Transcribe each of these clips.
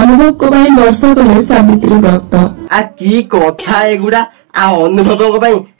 अनुभव को वर्षा कले सावित्री व्रत आ की कथा एगुड़ा आ अनुभव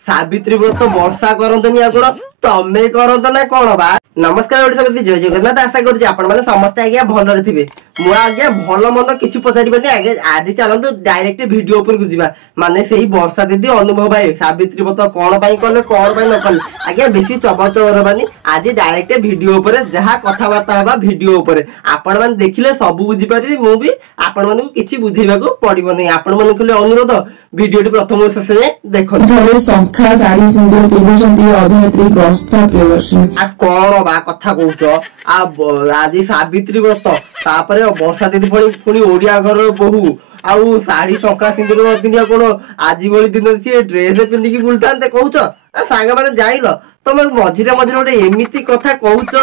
सावित्री व्रत वर्षा करतनी आगुड़ तमे करत ना कौन बा। नमस्कार ओडिशावासी, जय जगन्नाथ। आशा करुछि आपण माने समस्त आज्ञा भलरे थिबे। मु आज्ञा भल मन किछि पचारिबानी आगे आज चलंतु डायरेक्ट वीडियो ऊपर को जिबा। माने सेही वर्षा दीदी अनुभव भाई सावित्री व्रत कोन पई कले कोन पई न कले आज्ञा बेसी चबर चबरबानी। आज डायरेक्ट वीडियो ऊपर जहा कथा बार्ता हेबा वीडियो ऊपर आपण माने देखिले सब बुझी पारिबे। मु भी आपण माने किछि बुझेबाको पड़िबो नै। आपण माने कले अनुरोध वीडियोटी प्रथम शेष जाए देखो। धरे संख्या साड़ी सिंदूर पिंधुछंती अभिनेत्री वर्षा प्रियदर्शनी। आ कोन बा कथा कहउछ आ आज सावित्री व्रत तापरे वर्षा दीदी पुणी ओडिया घर बहु आउ साड़ी संख्या सिंदूर पिंधिया कोन आज भली दिन सी ड्रेस पिंधि की बुलतांते कहउछ। आ सांगा माने जाइल तमे मझिरे मझिरे गोटे एमिति कथा कहउछ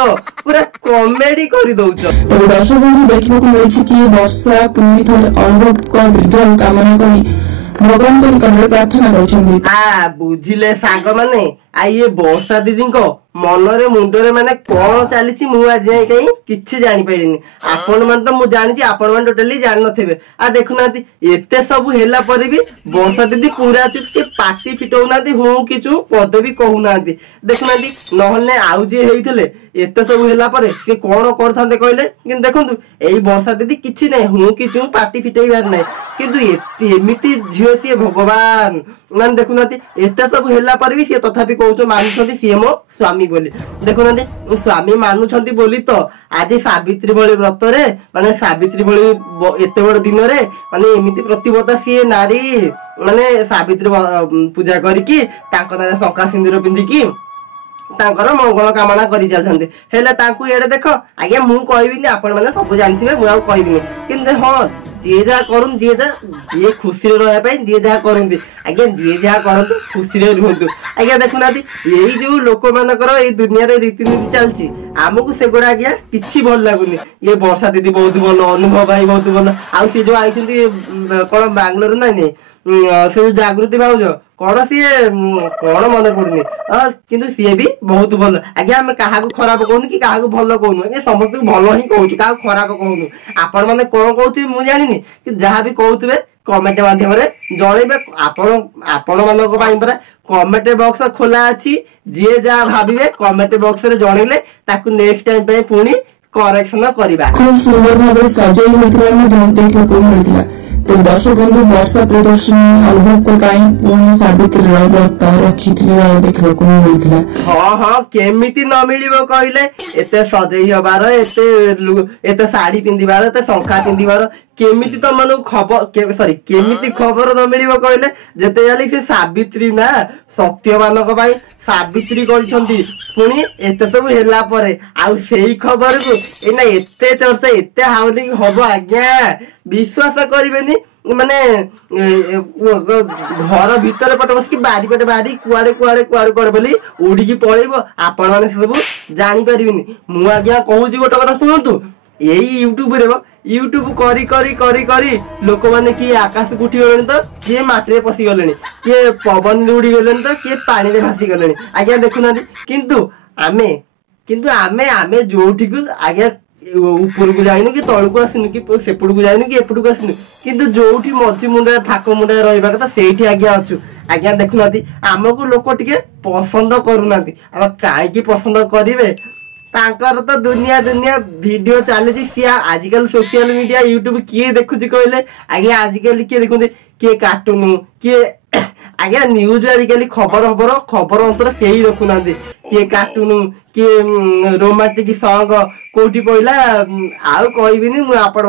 पूरा कॉमेडी करि दउछ। तो दर्शक बंधु देखिबा को मिलछि कि वर्षा पुनी थर अनुभव को दीर्घ कामना करी भगवान को निकट प्रार्थना करछन्ती। आ बुझिले सांग माने आ ये वर्षा दीदी को मनरे मुंडरे माने कोन चलीछि मु आज जाय कहीं किछि जानि पाइलिनी। आपण मन तो मु जानि आपण मन टोटली जान नथिबे। आ देखुनाती एते सब हेला पर भी वर्षा दीदी पूरा चुप से पार्टी फिटौनाती हूं किछु पद भी कहउनाती। देखुनाती नहले आउ जे हेइथिले एते सब हेला पर से कोन करथांते कहले। किन देखंतु एई वर्षा दीदी किछि नै हूं किछु पार्टी फिटैबार नै किंतु एमिति झियो से भगवान मान देखुनाती एते सब हेला पर भी से तथापि कहउछ मानुछंती से मो स्वामी बोली। देखुनाती स्वामी मानुछंती बोली तो आज सावित्री बळी व्रत रे माने सावित्री बळी एते बड़ दिन रे माने एमिति प्रतिव्रता सी नारी माने सावित्री पूजा करिकी तांको नारे संका सिंदूर पिंदिकी तांकर मंगल कामना करि चलथंते। हेले तांकु एडे देखो आज्ञा मु कहबिनी आपण माने सब जानथिबे मु आ कहबिनी किंतु हां जे जा करूं जे खुशी रे रहया पई जे जा करंती आज्ञा जे जा करंतु खुशी रे रहंतु। आज्ञा देखुनाती एई जो लोक मानकर ए दुनिया रे रीतिनीति चलची हमकु सेगुडा आज्ञा किछि भल लागुनी। ये वर्षा दीदी बहुत भल, अनुभव भाई बहुत भल, आ से जो आइछंती कोन बेंगलोर नै से जागृति भाउज कौन सी कौन मन पड़ुनी किंतु सी भी बहुत भल। आज्ञा आम क्या खराब कहूनु कि क्या भल कहूनु आज्ञा समस्त भल ही कहूँ क्या खराब कहूनु। आपण मैंने कौन कहते मुझे जानी कि जहाँ भी कहते कमेंट माध्यम जनइबे। आपण मान कमेंट बॉक्स खोला अच्छी जी जहाँ भावे कमेंट बॉक्स रे जनइले ताकू नेक्स्ट टाइम पे पुणी करेक्शन करबा। खूब सुंदर भाव सजाई होता तो दर्शक बंधु वर्षा प्रियदर्शनी अनुभव को पुणी सावित्री व्रत रखी देखा मिलता। हाँ हाँ केमिति न मिलिबो कहले एते सजई हबार एते साड़ी पिंदिबार एते संखा पिंदिबार केमिति तो मन खबर सॉरी केमिति खबर न मिलिबो कहले जेते जाली से सावित्री ना सत्यवान को भाई सावित्री करछंती पुणी एते सब हेला परे आउ सेही खबर को एना एते चर्चा एते हाउलिंग हबो आज्ञा विश्वास करिवेनी। माने घर भीतर पट बस कि बारी पटे बारी कुआड़े कुआड़े कुआड़े कुआड़े बोली उड़िकी पळेबो आपण माने सब जानि परिबिनी। मु आज्ञा कहूची गोटे कथा सुनंतु एई यूट्यूब रे यूट्यूब करी करी करी करी लोक माने कि आकाश को उठी गलेनी तो किए माटी रे पसी गलेनी किए पवन रे उड़ी गलेनी तो किए पानी रे भासी गलेनी। आज्ञा देखुना किंतु आमे आमे जोठी को आज्ञा ऊपर को जाइनु कि तळ को आसिनु कि सेपड़ को जाइनु कि एपड़ को आसिनु किंतु जोठी मझी मुंडा थाक मुंडा रहिबा कथा सेठी आज्ञा अछु। आज्ञा देखुनाती आमको लोक टिके पसंद करूनाती अब काहे की पसंद करिवे तांकर तो दुनिया दुनिया वीडियो चली सी आजिकल सोशल मीडिया यूट्यूब किए देखुची कहले आज्ञा आजिकल किए देखुते किए कार्टून किए आज्ञा न्यूज आजिकल खबर अंतर कई रखुना किए कार्टून किए रोमांटिक सॉन्ग कोठी पइला आउ कहबिनी मु आपण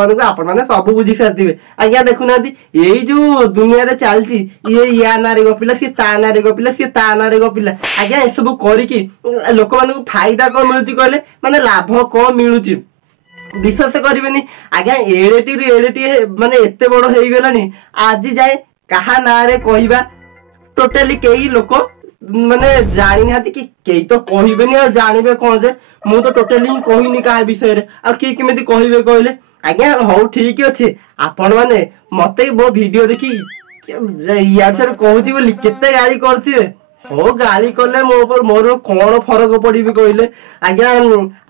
माने सब बुझी सारथिबे। आज्ञा देखुना यही जो दुनिया रे चलची ये या नारे गपिला सी ता नारे गपिला सी ता नारे गपिला आज्ञा ए सब करिकी लोक मानकु फायदा को मिलुची कहले माने लाभ को मिलुची विश्वास करिवेनी। आज्ञा एडेटी माने एते बड़ हेई गलानी आज जाए कहा नारे कहबा टोटली कई लोक माने जानी नाती कि कई तो कहबेनी और जानबे कौन जे मु तो टोटली कहनी का विषय रे आ कि केमिति कहबे कहले। आज्ञा हो ठीक अछि आपण माने मते मो वीडियो देखि यार सर कहूची बोली केते गाली करथिबे हो गाली कले मो पर मोर कोन फरक पड़िबे कहले। आज्ञा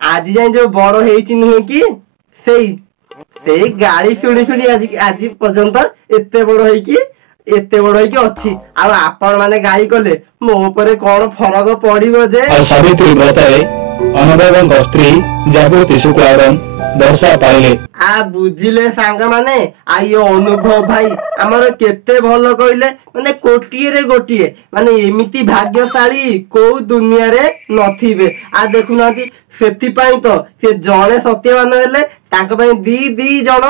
आज जाय जो बड़ हेइची नुहे कि सेई ସେଇ ଗାଳି ଶୁଣି ଶୁଣି ଆଜି ପର୍ଯ୍ୟନ୍ତ ଏତେ ବଡ ହେଇକି ଅଛି। ଆଉ ଆପଣ ମାନେ ଗାଳି କଲେ ମୋ ଉପରେ କଣ ଫରକ ପଡିବ ଯେ? ସାବିତ୍ରୀ ବ୍ରତରେ ଅନୁଭବଙ୍କ ସ୍ତ୍ରୀ ଜାଗୃତି ଶୁକ୍ଲାରାମ ବର୍ଷା ପାଇଲେ। ବୁଝିଲେ ସାଙ୍ଗମାନେ, ଇଏ ଅନୁଭବ ଭାଇ ଆମର କେତେ ଭଲ କହିଲେ, ମାନେ କୋଟିଏରେ ଗୋଟିଏ, ମାନେ ଏମିତି ଭାଗ୍ୟଶାଳୀ କୋଉ ଦୁନିଆରେ ନଥିବେ। ଦେଖୁନାହାନ୍ତି, ସେଥିପାଇଁ ତ ସେ ଜଣେ ସତ୍ୟବାନ ହେଲେ, ତାଙ୍କ ପାଇଁ ଦି ଜଣ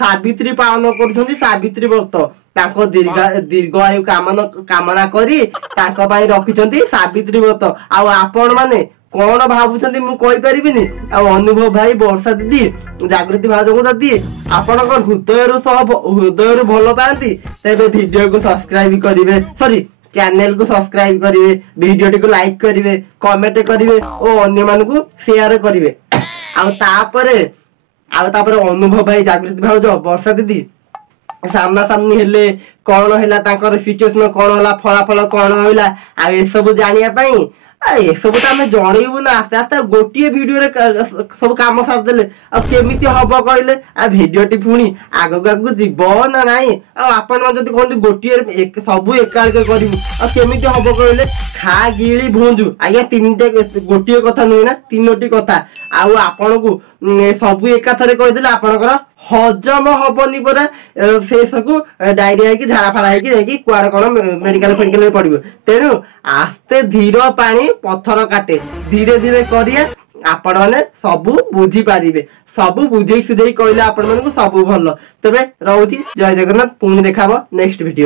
ସାବିତ୍ରୀ ପାଳନ କରୁଛନ୍ତି, ସାବିତ୍ରୀ ବ୍ରତ। ତାଙ୍କ ଦୀର୍ଘ ଆୟୁ କାମନା କରି ତାଙ୍କ ପାଇଁ ରଖିଛନ୍ତି ସାବିତ୍ରୀ ବ୍ରତ। ଆଉ ଆପଣ ମାନେ କଣ ଭାବୁଛନ୍ତି ମୁଁ କହିପାରିବିନି? ଆଉ ଅନୁଭବ ଭାଇ, ବର୍ଷା ଦିଦି, ଜାଗୃତି ଭାଉଜଙ୍କୁ ଯଦି ଆପଣଙ୍କ ହୃଦୟରୁ ଭଲ ପାଆନ୍ତି, ତେବେ ଭିଡିଓକୁ ସବସ୍କ୍ରାଇବ କରିବେ, ଚ୍ୟାନେଲ କୁ ସବସ୍କ୍ରାଇବ କରିବେ, ଭିଡିଓଟିକୁ ଲାଇକ୍ କରିବେ, କମେଣ୍ଟ କରିବେ ଓ ଅନ୍ୟମାନଙ୍କୁ ସେୟାର କରିବେ। ଆଉ ତାପରେ ଅନୁଭବ ଭାଇ, ଜାଗୃତି ଭାଉଜ, ବର୍ଷା ଦିଦି ସାମ୍ନା ସାମ୍ନି ହେଲେ କଣ ହେଲା, ତାଙ୍କର ସିଚୁଏସନ କଣ ହେଲା, ଫଳାଫଳ କଣ ହେଲା, ଆଉ ଏସବୁ ଜାଣିବା ପାଇଁ ଏସବୁ ତ ଆମେ ଜଣେଇବୁ ନା। ଆସ୍ତେ ଆସ୍ତେ ଗୋଟିଏ ଭିଡିଓରେ ସବୁ କାମ ସାରିଦେଲେ ଆଉ କେମିତି ହବ କହିଲେ? ଭିଡିଓଟି ପୁଣି ଆଗକୁ ଯିବ ନା ନାଇଁ? ଆଉ ଆପଣ ଯଦି କୁହନ୍ତି ଗୋଟିଏ ସବୁ ଏକାଳିକ କରିବୁ, ଆଉ କେମିତି ହବ କହିଲେ? ଖା ଗିଳି ଭୁଞ୍ଜୁ, ଆଜ୍ଞା ଗୋଟିଏ କଥା ନୁହେଁ ନା, 3ଟି କଥା। ଆଉ ଆପଣଙ୍କୁ ସବୁ ଏକାଥରେ କହିଦେଲେ ଆପଣଙ୍କର ହଜମ ହବନି ପରା। ସବୁ ଡାଇରିଆ ହେଇକି ଝାଡା ଫାଡା ହେଇକି ଯାଇକି କୁଆଡେ କଣ ମେଡିକାଲ ପଡିବ। ତେଣୁ ଆସ୍ତେ ଧୀର ପାଣି ପଥର କାଟେ, ଧୀରେ ଧୀରେ କରିବା, ଆପଣ ମାନେ ସବୁ ବୁଝିପାରିବେ। ସବୁ ବୁଝେଇ ସୁଝେଇ କହିଲେ ଆପଣ ମାନଙ୍କୁ ସବୁ ଭଲ। ତେବେ ରହୁଛି, ଜୟ ଜଗନ୍ନାଥ। ପୁଣି ଦେଖାହବ ନେକ୍ସଟ ଭିଡିଓ।